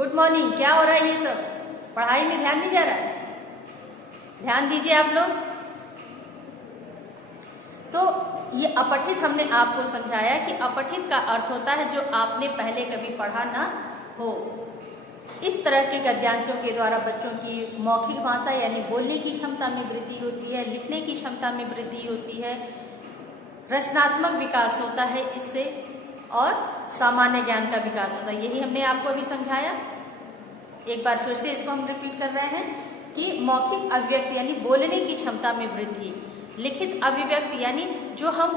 Good morning. क्या हो रहा है ये सब? पढ़ाई में ध्यान नहीं जा रहा है? ध्यान दीजिए आप लोग। तो ये अपठित हमने आपको समझाया कि अपठित का अर्थ होता है जो आपने पहले कभी पढ़ा ना हो। इस तरह के गद्यांशों के द्वारा बच्चों की मौखिक भाषा यानी बोलने की क्षमता में वृद्धि होती है, लिखने की क्षमता में वृद्धि होती है, रचनात्मक विकास होता है इससे, और सामान्य ज्ञान का विकास होता है। यही हमने आपको अभी समझाया। एक बार फिर से इसको हम रिपीट कर रहे हैं कि मौखिक अभिव्यक्ति यानी बोलने की क्षमता में वृद्धि, लिखित अभिव्यक्ति यानी जो हम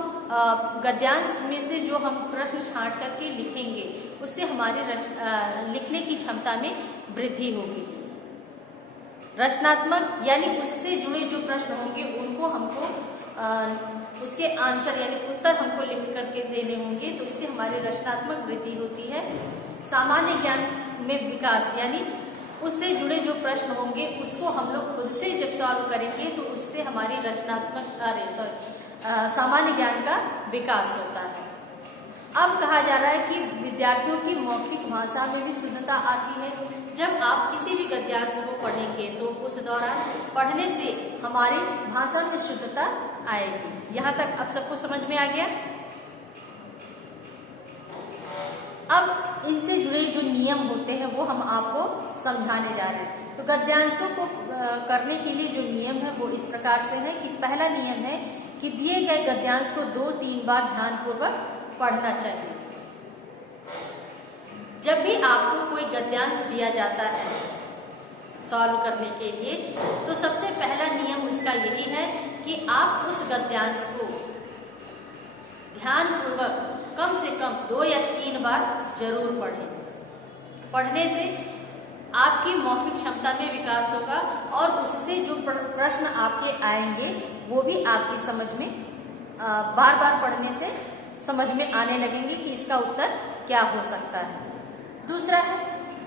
गद्यांश में से जो हम प्रश्न छांट करके लिखेंगे उससे हमारी लिखने की क्षमता में वृद्धि होगी। रचनात्मक यानी उससे जुड़े जो प्रश्न होंगे उनको हमको उसके आंसर यानी उत्तर हमको लिख करके देने होंगे, तो उससे हमारी रचनात्मक वृद्धि होती है। सामान्य ज्ञान में विकास यानी उससे जुड़े जो प्रश्न होंगे उसको हम लोग खुद से जब सॉल्व करेंगे तो उससे हमारी सामान्य ज्ञान का विकास होता है। अब कहा जा रहा है कि विद्यार्थियों की मौखिक भाषा में भी शुद्धता आती है। जब आप किसी भी गद्यांश को पढ़ेंगे तो उस दौरान पढ़ने से हमारी भाषा में शुद्धता आएगी। यहाँ तक अब सबको समझ में आ गया? अब इनसे जुड़े जो नियम होते हैं वो हम आपको समझाने जा रहे हैं। तो गद्यांशों को करने के लिए जो नियम है वो इस प्रकार से है कि पहला नियम है कि दिए गए गद्यांश को 2-3 बार ध्यानपूर्वक पढ़ना चाहिए। जब भी आपको कोई गद्यांश दिया जाता है सॉल्व करने के लिए तो सबसे पहला नियम उसका यही है कि आप उस गद्यांश को ध्यानपूर्वक कम से कम 2 या 3 बार जरूर पढ़ें। पढ़ने से आपकी मौखिक क्षमता में विकास होगा और उससे जो प्रश्न आपके आएंगे वो भी आपकी समझ में बार बार पढ़ने से समझ में आने लगेंगे कि इसका उत्तर क्या हो सकता है। दूसरा है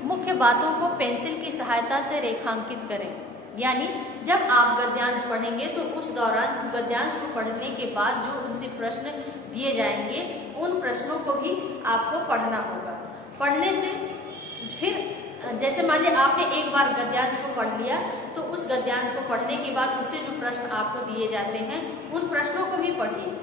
मुख्य बातों को पेंसिल की सहायता से रेखांकित करें। यानी जब आप गद्यांश पढ़ेंगे तो उस दौरान गद्यांश को पढ़ने के बाद जो उनसे प्रश्न दिए जाएंगे उन प्रश्नों को भी आपको पढ़ना होगा। पढ़ने से फिर जैसे मान लीजिए आपने एक बार गद्यांश को पढ़ लिया तो उस गद्यांश को पढ़ने के बाद उससे जो प्रश्न आपको दिए जाते हैं उन प्रश्नों को भी पढ़िए।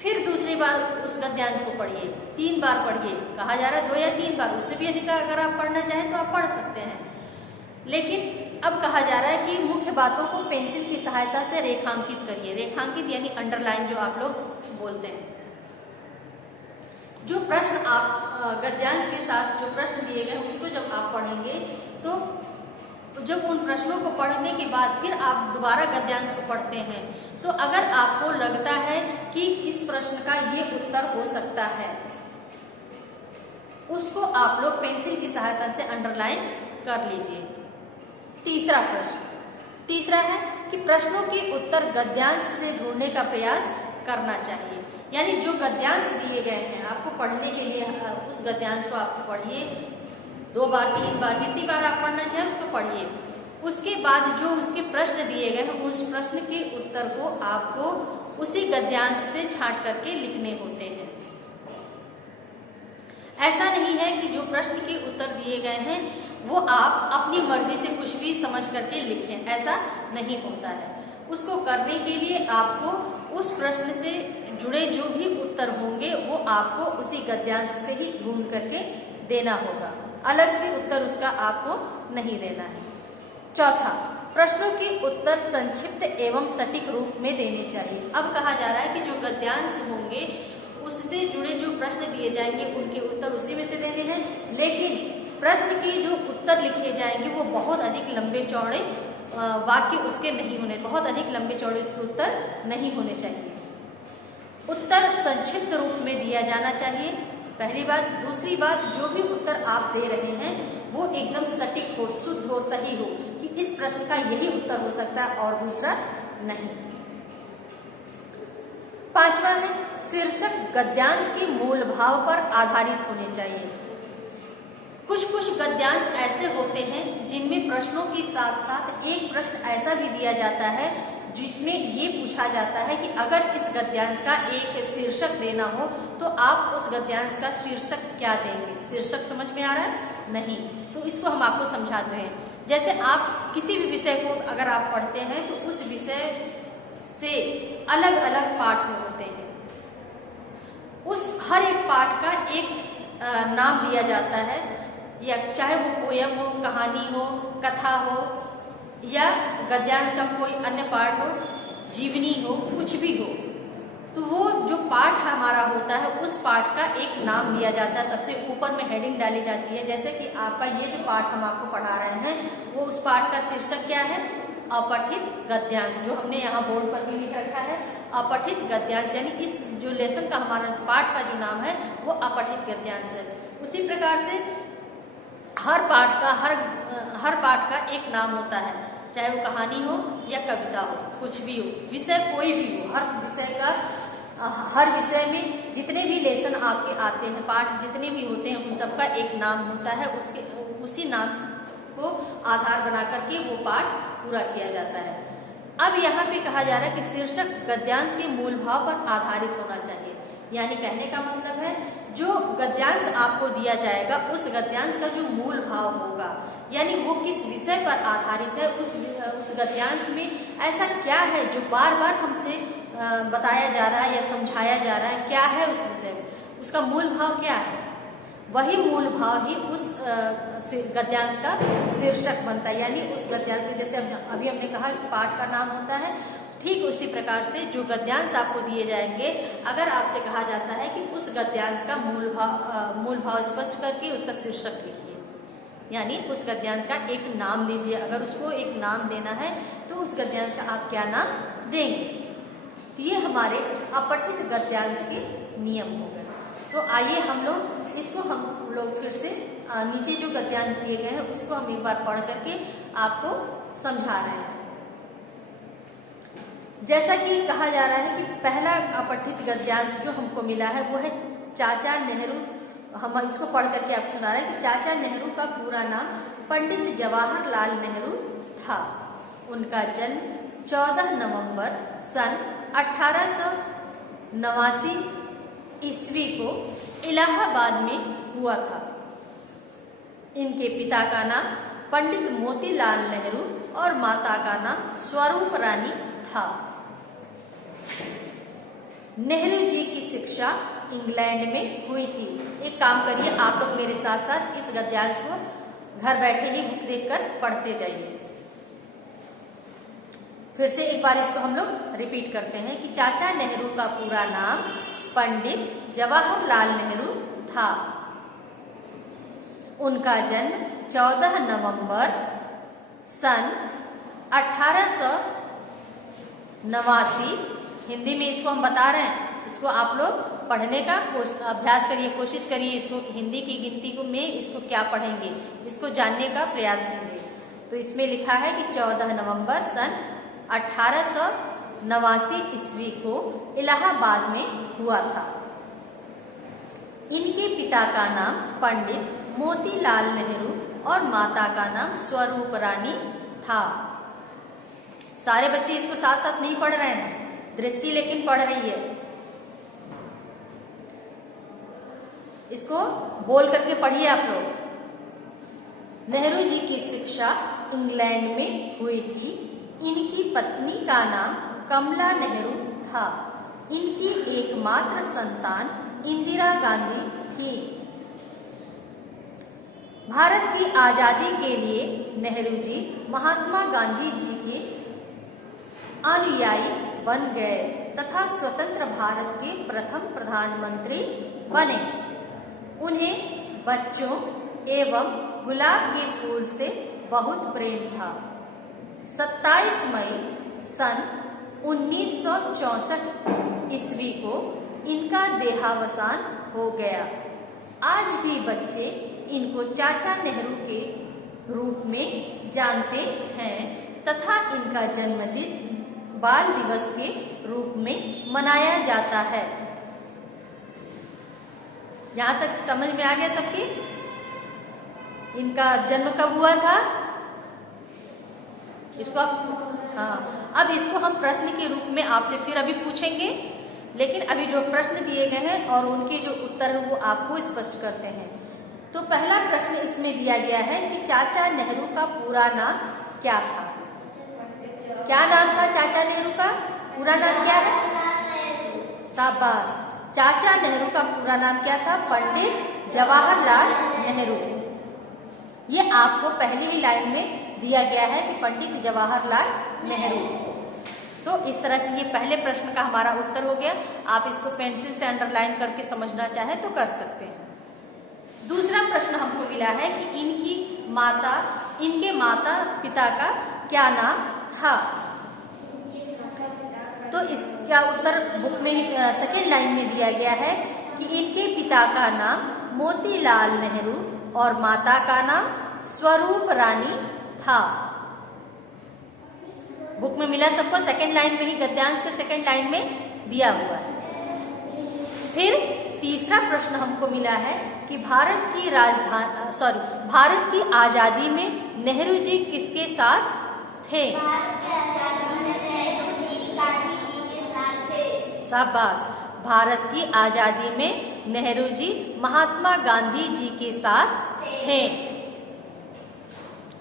फिर दूसरी बार उस गद्यांश को पढ़िए, 3 बार पढ़िए। कहा जा रहा है 2 या 3 बार, उससे भी अधिक अगर आप पढ़ना चाहें तो आप पढ़ सकते हैं। लेकिन अब कहा जा रहा है कि मुख्य बातों को पेंसिल की सहायता से रेखांकित करिए। रेखांकित यानी अंडरलाइन जो आप लोग बोलते हैं। जो प्रश्न आप गद्यांश के साथ जो प्रश्न दिए गए उसको जब आप पढ़ेंगे तो जब उन प्रश्नों को पढ़ने के बाद फिर आप दोबारा गद्यांश को पढ़ते हैं तो अगर आपको लगता है कि इस प्रश्न का ये उत्तर हो सकता है उसको आप लोग पेंसिल की सहायता से अंडरलाइन कर लीजिए। तीसरा है कि प्रश्नों के उत्तर गद्यांश से ढूंढने का प्रयास करना चाहिए। यानी जो गद्यांश दिए गए हैं आपको पढ़ने के लिए उस गद्यांश को आपको पढ़िए 2 बार 3 बार जितनी बार आप पढ़ना चाहें उसको पढ़िए। उसके बाद जो उसके प्रश्न दिए गए हैं उस प्रश्न के उत्तर को आपको उसी गद्यांश से छांट करके लिखने होते हैं। ऐसा नहीं है कि जो प्रश्न के उत्तर दिए गए हैं वो आप अपनी मर्जी से कुछ भी समझ करके लिखें, ऐसा नहीं होता है। उसको करने के लिए आपको उस प्रश्न से जुड़े जो भी उत्तर होंगे वो आपको उसी गद्यांश से ही ढूंढ करके देना होगा। अलग से उत्तर उसका आपको नहीं देना है। चौथा, प्रश्नों के उत्तर संक्षिप्त एवं सटीक रूप में देने चाहिए। अब कहा जा रहा है कि जो गद्यांश होंगे उससे जुड़े जो प्रश्न दिए जाएंगे उनके उत्तर उसी में से देने हैं, लेकिन प्रश्न के जो उत्तर लिखे जाएंगे वो बहुत अधिक लंबे चौड़े वाक्य उसके नहीं होने, बहुत अधिक लंबे चौड़े उसके उत्तर नहीं होने चाहिए। उत्तर संक्षिप्त रूप में दिया जाना चाहिए, पहली बात। दूसरी बात, जो भी उत्तर आप दे रहे हैं वो एकदम सटीक हो, शुद्ध हो, सही हो कि इस प्रश्न का यही उत्तर हो सकता है और दूसरा नहीं। 5वां है शीर्षक गद्यांश के मूल भाव पर आधारित होने चाहिए। कुछ गद्यांश ऐसे होते हैं जिनमें प्रश्नों के साथ साथ एक प्रश्न ऐसा भी दिया जाता है जिसमें ये पूछा जाता है कि अगर इस गद्यांश का एक शीर्षक देना हो तो आप उस गद्यांश का शीर्षक क्या देंगे। शीर्षक समझ में आ रहा है? नहीं, तो इसको हम आपको समझाते हैं। जैसे आप किसी भी विषय को अगर आप पढ़ते हैं तो उस विषय से अलग अलग पाठ होते हैं, उस हर एक पाठ का एक नाम दिया जाता है, या चाहे वो पोयम हो, कहानी हो, कथा हो, या गद्यांश का कोई अन्य पाठ हो, जीवनी हो, कुछ भी हो, तो वो जो पाठ हमारा होता है उस पाठ का एक नाम दिया जाता है। सबसे ऊपर में हेडिंग डाली जाती है, जैसे कि आपका ये जो पाठ हम आपको पढ़ा रहे हैं वो उस पाठ का शीर्षक क्या है? अपठित गद्यांश, जो हमने यहाँ बोर्ड पर भी लिख रखा है, अपठित गद्यांश, यानी इस जो लेसन का हमारा पाठ का जो नाम है वो अपठित गद्यांश है। उसी प्रकार से हर पाठ का एक नाम होता है, चाहे वो कहानी हो या कविता हो, कुछ भी हो, विषय कोई भी हो, हर विषय में जितने भी लेसन आपके आते हैं, पाठ जितने भी होते हैं, उन सबका एक नाम होता है। उसी नाम को आधार बना करके वो पाठ पूरा किया जाता है। अब यहाँ पे कहा जा रहा है कि शीर्षक गद्यांश के मूल भाव पर आधारित होना चाहिए, यानी कहने का मतलब है जो गद्यांश आपको दिया जाएगा उस गद्यांश का जो मूल भाव होगा, यानी वो किस विषय पर आधारित है, उस गद्यांश में ऐसा क्या है जो बार बार हमसे बताया जा रहा है या समझाया जा रहा है, क्या है उस विषय में, उसका मूल भाव क्या है, वही मूल भाव ही उस गद्यांश का शीर्षक बनता है। यानी उस गद्यांश में, जैसे अभी हमने कहा कि पाठ का नाम होता है, ठीक उसी प्रकार से जो गद्यांश आपको दिए जाएंगे, अगर आपसे कहा जाता है कि उस गद्यांश का मूल भाव स्पष्ट करके उसका शीर्षक लिखिए, यानी उस गद्यांश का एक नाम लीजिए। अगर उसको एक नाम देना है तो उस गद्यांश का आप क्या नाम देंगे। तो ये हमारे अपठित गद्यांश के नियम हो गए। तो आइए हम लोग फिर से नीचे जो गद्यांश दिए गए हैं उसको हम एक बार पढ़ करके आपको समझा रहे हैं। जैसा कि कहा जा रहा है कि पहला अपठित गद्यांश जो हमको मिला है वो है चाचा नेहरू। हम इसको पढ़ करके आप सुना रहे हैं कि चाचा नेहरू का पूरा नाम पंडित जवाहरलाल नेहरू था। उनका जन्म 14 नवंबर सन 1889 ईस्वी को इलाहाबाद में हुआ था। इनके पिता का नाम पंडित मोतीलाल नेहरू और माता का नाम स्वरूप रानी था। नेहरू जी की शिक्षा इंग्लैंड में हुई थी। एक काम करिए, आप लोग मेरे साथ साथ इस गद्यांश को घर बैठे ही बुक देखकर पढ़ते जाइए। फिर से एक बार इसको हम लोग रिपीट करते हैं कि चाचा नेहरू का पूरा नाम पंडित जवाहरलाल नेहरू था। उनका जन्म 14 नवंबर सन 1889, हिंदी में इसको हम बता रहे हैं, इसको आप लोग पढ़ने का अभ्यास करिए, कोशिश करिए, इसको हिंदी की गिनती को में इसको क्या पढ़ेंगे, इसको जानने का प्रयास कीजिए। तो इसमें लिखा है कि 14 नवंबर सन 1889 ईस्वी को इलाहाबाद में हुआ था। इनके पिता का नाम पंडित मोतीलाल नेहरू और माता का नाम स्वरूप रानी था। सारे बच्चे इसको साथ साथ नहीं पढ़ रहे हैं, दृष्टि लेकिन पढ़ रही है। इसको बोल करके पढ़िए आप लोग। नेहरू जी की शिक्षा इंग्लैंड में हुई थी। इनकी पत्नी का नाम कमला नेहरू था। इनकी एकमात्र संतान इंदिरा गांधी थी। भारत की आजादी के लिए नेहरू जी महात्मा गांधी जी के अनुयायी बन गए तथा स्वतंत्र भारत के प्रथम प्रधानमंत्री बने। उन्हें बच्चों एवं गुलाब के फूल से बहुत प्रेम था। 27 मई सन 1964 ईस्वी को इनका देहावसान हो गया। आज भी बच्चे इनको चाचा नेहरू के रूप में जानते हैं तथा इनका जन्मदिन बाल दिवस के रूप में मनाया जाता है। यहाँ तक समझ में आ गया सबके? इनका जन्म कब हुआ था? इसको हाँ, अब इसको हम प्रश्न के रूप में आपसे फिर अभी पूछेंगे, लेकिन अभी जो प्रश्न दिए गए हैं और उनके जो उत्तर है वो आपको स्पष्ट करते हैं। तो पहला प्रश्न इसमें दिया गया है कि चाचा नेहरू का पूरा नाम क्या था? क्या नाम था चाचा नेहरू का? पूरा नाम क्या है? शाबाश, चाचा नेहरू का पूरा नाम क्या था? पंडित जवाहरलाल नेहरू। ये आपको पहली ही लाइन में दिया गया है कि पंडित जवाहरलाल नेहरू। तो इस तरह से ये पहले प्रश्न का हमारा उत्तर हो गया। आप इसको पेंसिल से अंडरलाइन करके समझना चाहे तो कर सकते हैं। दूसरा प्रश्न हमको मिला है कि इनके माता पिता का क्या नाम था? तो इसका उत्तर बुक में सेकेंड लाइन में दिया गया है कि इनके पिता का नाम मोतीलाल नेहरू और माता का नाम स्वरूप रानी था। बुक में मिला सबको, सेकेंड लाइन में ही, गद्यांश के सेकेंड लाइन में दिया हुआ है। फिर तीसरा प्रश्न हमको मिला है कि भारत की आजादी में नेहरू जी किसके साथ थे? शाबाश, भारत की आजादी में नेहरू जी महात्मा गांधी जी के साथ थे।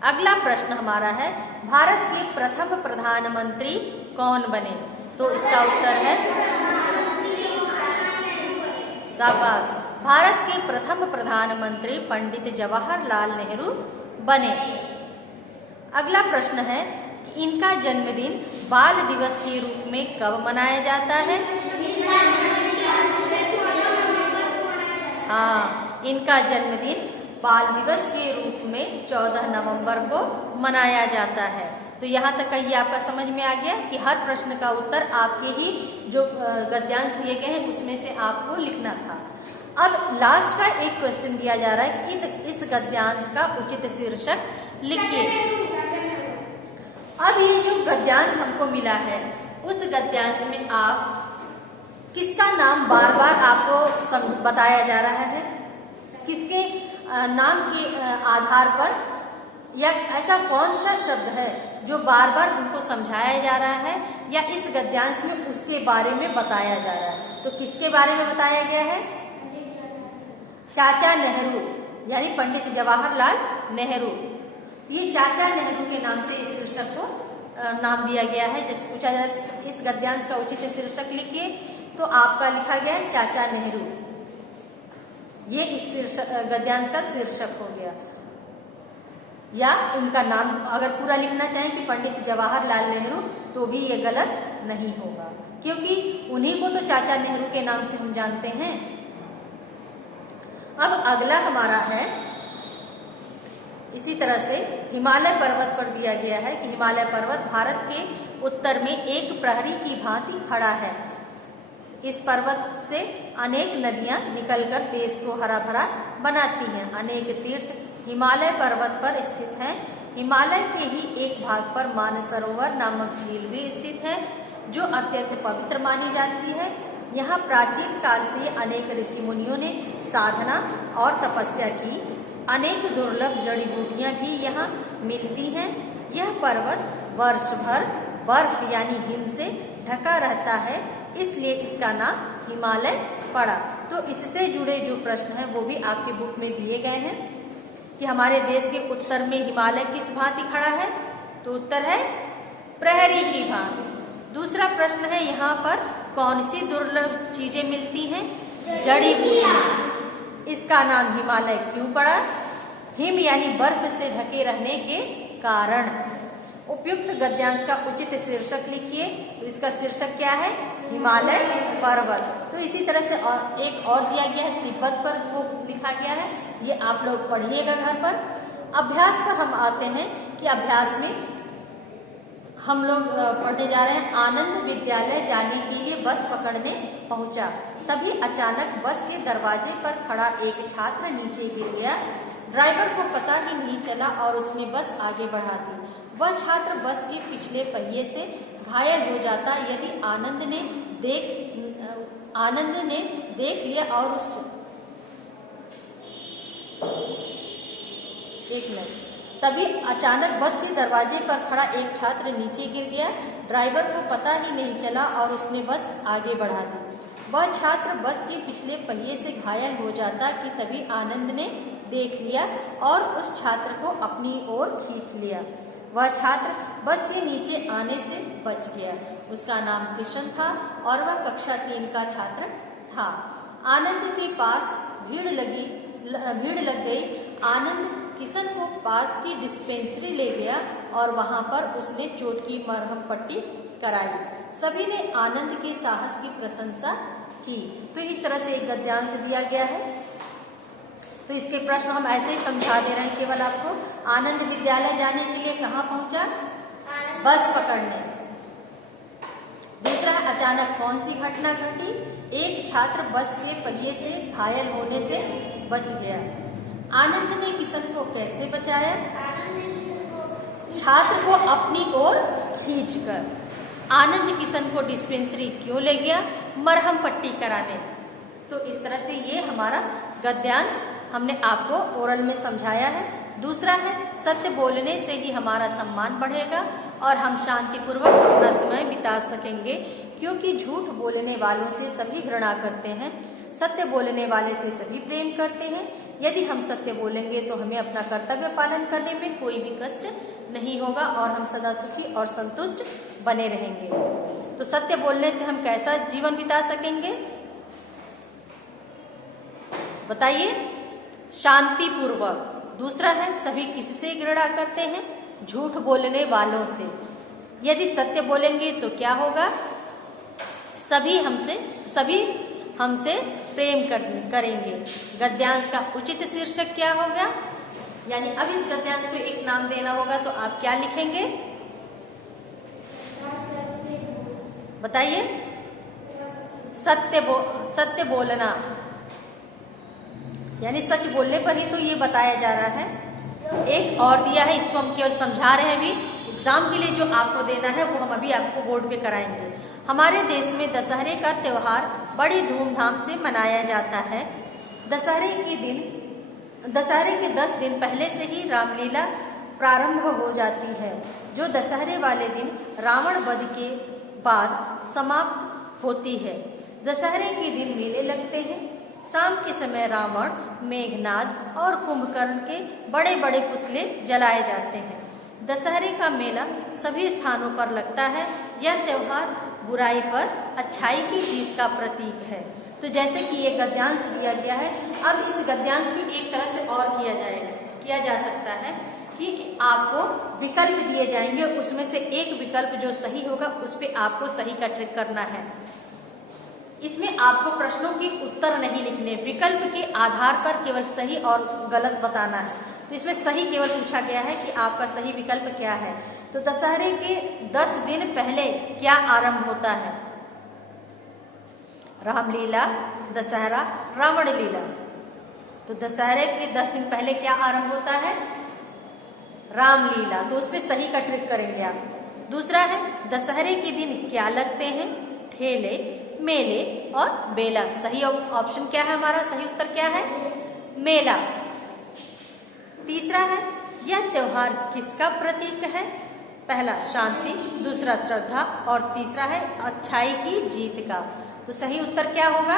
अगला प्रश्न हमारा है, भारत के प्रथम प्रधानमंत्री कौन बने? तो इसका उत्तर है शाबाश, भारत के प्रथम प्रधानमंत्री पंडित जवाहरलाल नेहरू बने। अगला प्रश्न है कि इनका जन्मदिन बाल दिवस के रूप में कब मनाया जाता है? हाँ, इनका जन्मदिन बाल दिवस के रूप में 14 नवंबर को मनाया जाता है। तो यहाँ तक ये आपका समझ में आ गया कि हर प्रश्न का उत्तर आपके ही जो गद्यांश दिए गए हैं उसमें से आपको लिखना था। अब लास्ट का एक क्वेश्चन दिया जा रहा है कि इस गद्यांश का उचित शीर्षक लिखिए। अब ये जो गद्यांश हमको मिला है उस गद्यांश में आप किसका नाम बार बार आपको बताया जा रहा है? किसके नाम के आधार पर, या ऐसा कौन सा शब्द है जो बार बार उनको समझाया जा रहा है या इस गद्यांश में उसके बारे में बताया जा रहा है? तो किसके बारे में बताया गया है? चाचा नेहरू, यानी पंडित जवाहरलाल नेहरू। ये चाचा नेहरू के नाम से इस शीर्षक को नाम दिया गया है। जैसे पूछा जाए इस गद्यांश का उचित शीर्षक लिखिए, तो आपका लिखा गया है चाचा नेहरू। ये इस गद्यांश का शीर्षक हो गया। या उनका नाम अगर पूरा लिखना चाहें कि पंडित जवाहरलाल नेहरू, तो भी ये गलत नहीं होगा, क्योंकि उन्हीं को तो चाचा नेहरू के नाम से हम जानते हैं। अब अगला हमारा है, इसी तरह से हिमालय पर्वत पर दिया गया है कि हिमालय पर्वत भारत के उत्तर में एक प्रहरी की भांति खड़ा है। इस पर्वत से अनेक नदियां निकलकर देश को हरा भरा बनाती हैं। अनेक तीर्थ हिमालय पर्वत पर स्थित हैं। हिमालय के ही एक भाग पर मानसरोवर नामक झील भी स्थित है, जो अत्यंत पवित्र मानी जाती है। यहाँ प्राचीन काल से अनेक ऋषि मुनियों ने साधना और तपस्या की। अनेक दुर्लभ जड़ी बूटियां भी यहाँ मिलती हैं। यह पर्वत वर्ष भर बर्फ यानी हिम से ढका रहता है, इसलिए इसका नाम हिमालय पड़ा। तो इससे जुड़े जो प्रश्न हैं वो भी आपके बुक में दिए गए हैं कि हमारे देश के उत्तर में हिमालय किस भांति खड़ा है? तो उत्तर है प्रहरी की भांति। दूसरा प्रश्न है, यहाँ पर कौन सी दुर्लभ चीजें मिलती हैं? जड़ी बूटियां। इसका नाम हिमालय क्यों पड़ा? हिम यानी बर्फ से ढके रहने के कारण। उपयुक्त गद्यांश का उचित शीर्षक लिखिए। तो इसका शीर्षक क्या है? हिमालय पर्वत। तो इसी तरह से एक और दिया गया है, तिब्बत पर वो लिखा गया है। ये आप लोग पढ़िएगा घर पर। अभ्यास पर हम आते हैं कि अभ्यास में हम लोग पढ़ने जा रहे हैं। आनंद विद्यालय जाने के लिए बस पकड़ने पहुंचा, तभी अचानक बस के दरवाजे पर खड़ा एक छात्र नीचे गिर गया। ड्राइवर को पता ही नहीं चला और उसने बस आगे बढ़ा दी। वह छात्र बस के पिछले पहिए से घायल हो जाता यदि आनंद ने देख लिया और उस तभी अचानक बस के दरवाजे पर खड़ा एक छात्र नीचे गिर गया। ड्राइवर को पता ही नहीं चला और उसने बस आगे बढ़ा दी। वह छात्र बस के पिछले पहिए से घायल हो जाता कि तभी आनंद ने देख लिया और उस छात्र को अपनी ओर खींच लिया। वह छात्र बस के नीचे आने से बच गया। उसका नाम किशन था और वह कक्षा 3 का छात्र था। आनंद के पास भीड़ लग गई। आनंद किशन को पास की डिस्पेंसरी ले गया और वहां पर उसने चोट की मरहम पट्टी कराई। सभी ने आनंद के साहस की प्रशंसा की। तो इस तरह से एक गद्यांश दिया गया है। तो इसके प्रश्न हम ऐसे ही समझा दे रहे हैं केवल आपको। आनंद विद्यालय जाने के लिए कहाँ पहुंचा? बस पकड़ने। दूसरा, अचानक कौन सी घटना घटी? एक छात्र बस के पहिए से घायल होने से बच गया। आनंद ने किशन को कैसे बचाया? छात्र को अपनी ओर खींचकर। आनंद किशन को डिस्पेंसरी क्यों ले गया? मरहम पट्टी कराने। तो इस तरह से ये हमारा गद्यांश हमने आपको ओरल में समझाया है। दूसरा है, सत्य बोलने से ही हमारा सम्मान बढ़ेगा और हम शांतिपूर्वक अपना समय बिता सकेंगे, क्योंकि झूठ बोलने वालों से सभी घृणा करते हैं, सत्य बोलने वाले से सभी प्रेम करते हैं। यदि हम सत्य बोलेंगे तो हमें अपना कर्तव्य पालन करने में कोई भी कष्ट नहीं होगा और हम सदा सुखी और संतुष्ट बने रहेंगे। तो सत्य बोलने से हम कैसा जीवन बिता सकेंगे? बताइए। शांतिपूर्वक। दूसरा है, सभी किससे घृणा करते हैं? झूठ बोलने वालों से। यदि सत्य बोलेंगे तो क्या होगा? सभी हमसे प्रेम करेंगे। गद्यांश का उचित शीर्षक क्या होगा? यानी अब इस गद्यांश को एक नाम देना होगा, तो आप क्या लिखेंगे? बताइए। सत्य बोलना, यानी सच बोलने पर ही तो ये बताया जा रहा है। एक और दिया है, इसको हम केवल समझा रहे हैं। अभी एग्जाम के लिए जो आपको देना है वो हम अभी आपको बोर्ड पे कराएंगे। हमारे देश में दशहरे का त्योहार बड़ी धूमधाम से मनाया जाता है। दशहरे के 10 दिन पहले से ही रामलीला प्रारंभ हो जाती है, जो दशहरे वाले दिन रावण वध के बाद समाप्त होती है। दशहरे के दिन मेले लगते हैं। शाम के समय रावण, मेघनाद और कुंभकर्ण के बड़े बड़े पुतले जलाए जाते हैं। दशहरे का मेला सभी स्थानों पर लगता है। यह त्योहार बुराई पर अच्छाई की जीत का प्रतीक है। तो जैसे कि ये गद्यांश दिया गया है, अब इस गद्यांश को एक तरह से और किया जा सकता है कि आपको विकल्प दिए जाएंगे, उसमें से एक विकल्प जो सही होगा उस पर आपको सही का ट्रिक करना है। इसमें आपको प्रश्नों के उत्तर नहीं लिखने, विकल्प के आधार पर केवल सही और गलत बताना है। तो इसमें सही केवल पूछा गया है कि आपका सही विकल्प क्या है। तो दशहरे के 10 दिन पहले क्या आरंभ होता है? रामलीला, दशहरा, रावण लीला। तो दशहरे के 10 दिन पहले क्या आरंभ होता है? रामलीला। तो उसमें सही का ट्रिक करेंगे आप। दूसरा है, दशहरे के दिन क्या लगते हैं? ठेले, मेले और बेला। सही ऑप्शन क्या है हमारा? सही उत्तर क्या है? मेला। तीसरा है, यह त्योहार किसका प्रतीक है? पहला शांति, दूसरा श्रद्धा और तीसरा है अच्छाई की जीत का। तो सही उत्तर क्या होगा?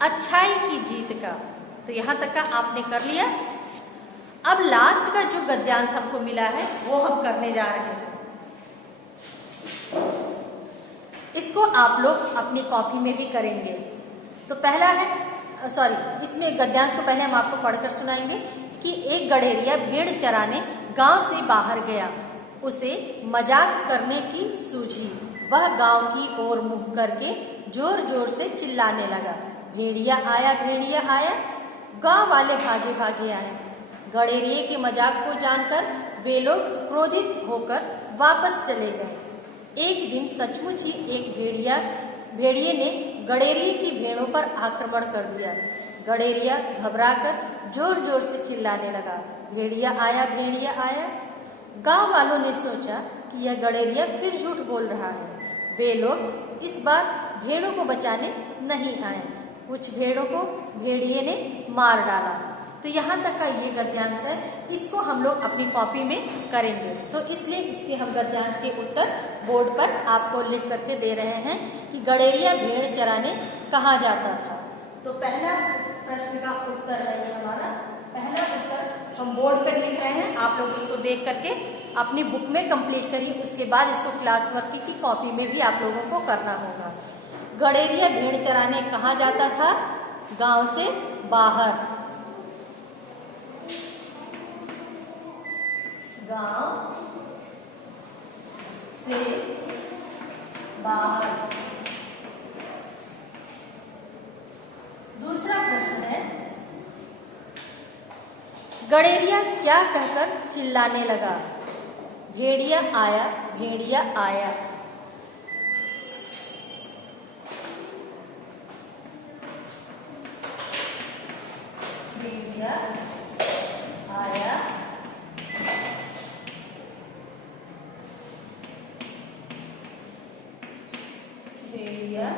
अच्छाई की जीत का। तो यहां तक का आपने कर लिया। अब लास्ट का जो गद्यांश हमको मिला है वो हम करने जा रहे हैं। इसको आप लोग अपनी कॉपी में भी करेंगे। तो पहला है, इसमें गद्यांश को पहले हम आपको पढ़कर सुनाएंगे कि एक गडेरिया भेड़ चराने गांव से बाहर गया। उसे मजाक करने की सूझी। वह गांव की ओर मुंह करके जोर जोर से चिल्लाने लगा, भेड़िया आया, भेड़िया आया। गांव वाले भागे भागे आए। गडेरिये के मजाक को जानकर वे लोग क्रोधित होकर वापस चले गए। एक दिन सचमुच ही एक भेड़िए ने गडेरिये की भेड़ों पर आक्रमण कर दिया। गडेरिया घबराकर जोर जोर से चिल्लाने लगा, भेड़िया आया, भेड़िया आया। गांव वालों ने सोचा कि यह गडेरिया फिर झूठ बोल रहा है। वे लोग इस बार भेड़ों को बचाने नहीं आए। कुछ भेड़ों को भेड़िए ने मार डाला। तो यहाँ तक का ये गद्यांश है, इसको हम लोग अपनी कॉपी में करेंगे। तो इसलिए इसके हम गद्यांश के उत्तर बोर्ड पर आपको लिख करके दे रहे हैं कि गडेरिया भेड़ चराने कहाँ जाता था। तो पहला प्रश्न का उत्तर है ये हमारा, पहला उत्तर हम बोर्ड पर लिख रहे हैं। आप लोग इसको देख करके अपनी बुक में कंप्लीट करिए, उसके बाद इसको क्लास वर्क की कॉपी में भी आप लोगों को करना होगा। गडेरिया भेड़ चराने कहाँ जाता था? गांव से बाहर। गांव से बाहर। दूसरा प्रश्न है, गडेरिया क्या कहकर चिल्लाने लगा? भेड़िया आया, भेड़िया आया। भेड़िया आया, भेड़िया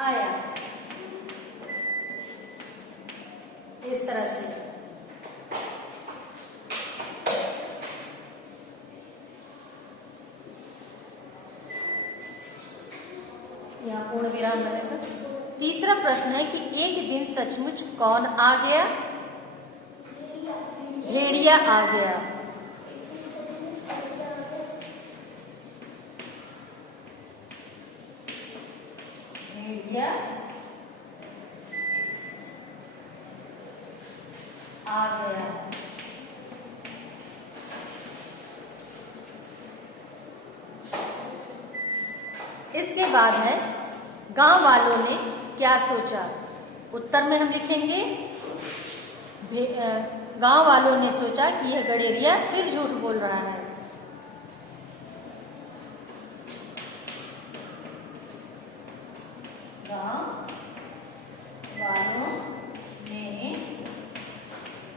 आया, इस तरह से। यहाँ पूर्ण विराम रहेगा। तीसरा प्रश्न है कि एक दिन सचमुच कौन आ गया? भेड़िया आ गया। भेड़िया आ गया। इसके बाद है, गांव वालों ने क्या सोचा? उत्तर में हम लिखेंगे, गांव वालों ने सोचा कि यह गडेरिया फिर झूठ बोल रहा है। गांव वालों ने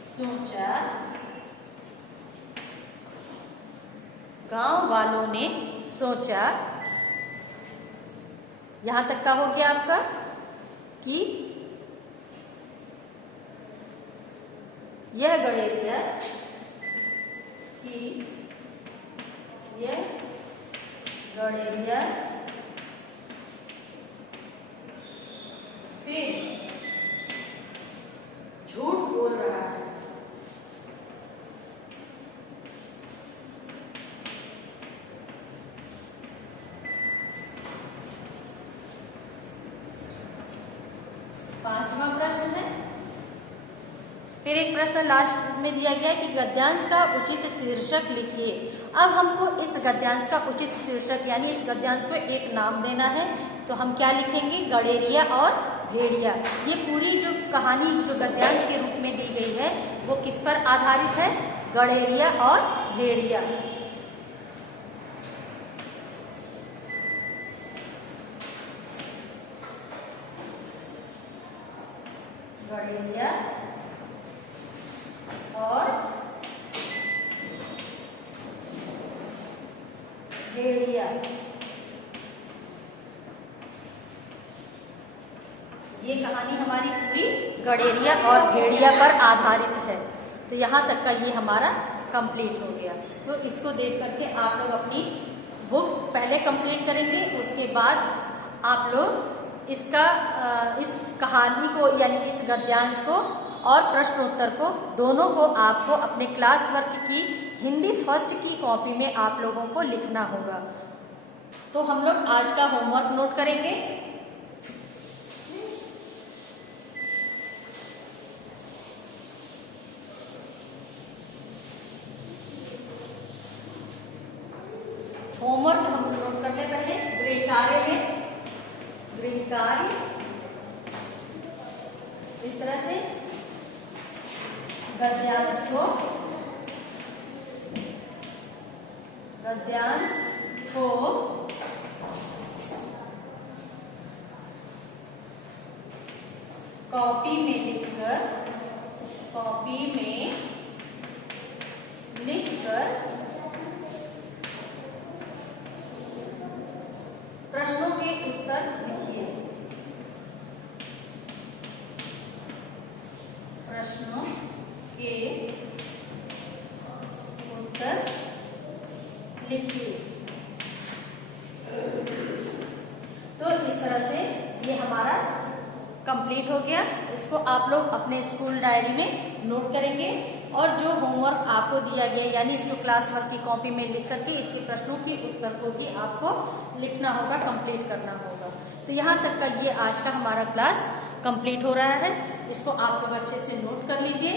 सोचा, गांव वालों ने सोचा, यहां तक का हो गया आपका कि यह गडेरिया फिर झूठ बोल रहा है। पांचवा प्रश्न है, फिर एक प्रश्न लास्ट में दिया गया कि गद्यांश का उचित शीर्षक लिखिए। अब हमको इस गद्यांश का उचित शीर्षक यानी इस गद्यांश को एक नाम देना है। तो हम क्या लिखेंगे? गडेरिया और भेड़िया। ये पूरी जो कहानी जो गद्यांश के रूप में दी गई है वो किस पर आधारित है? गडेरिया और भेड़िया। गडेरिया और भेड़िया, ये कहानी हमारी पूरी गडेरिया और भेड़िया पर आधारित है। तो यहाँ तक का ये हमारा कंप्लीट हो गया। तो इसको देख करके आप लोग अपनी बुक पहले कंप्लीट करेंगे, उसके बाद आप लोग इस कहानी को यानी इस गद्यांश को और प्रश्नोत्तर को दोनों को आपको अपने क्लास वर्क की हिंदी फर्स्ट की कॉपी में आप लोगों को लिखना होगा। तो हम लोग आज का होमवर्क नोट करेंगे। होमवर्क हम नोट कर ले पहले। गृह कार्य में, गृह कार्य इस तरह से गद्यांश को कॉपी में लिखकर प्रश्नों के उत्तर लिखिए। प्रश्न के उत्तर लिखिए। तो इस तरह से ये हमारा कंप्लीट हो गया। इसको आप लोग अपने स्कूल डायरी में नोट करेंगे और जो होमवर्क आपको दिया गया यानी इसको क्लास वर्क की कॉपी में लिख करके इसके प्रश्नों के उत्तर को भी आपको लिखना होगा, कंप्लीट करना होगा। तो यहाँ तक का ये आज का हमारा क्लास कंप्लीट हो रहा है। इसको आप लोग अच्छे से नोट कर लीजिए।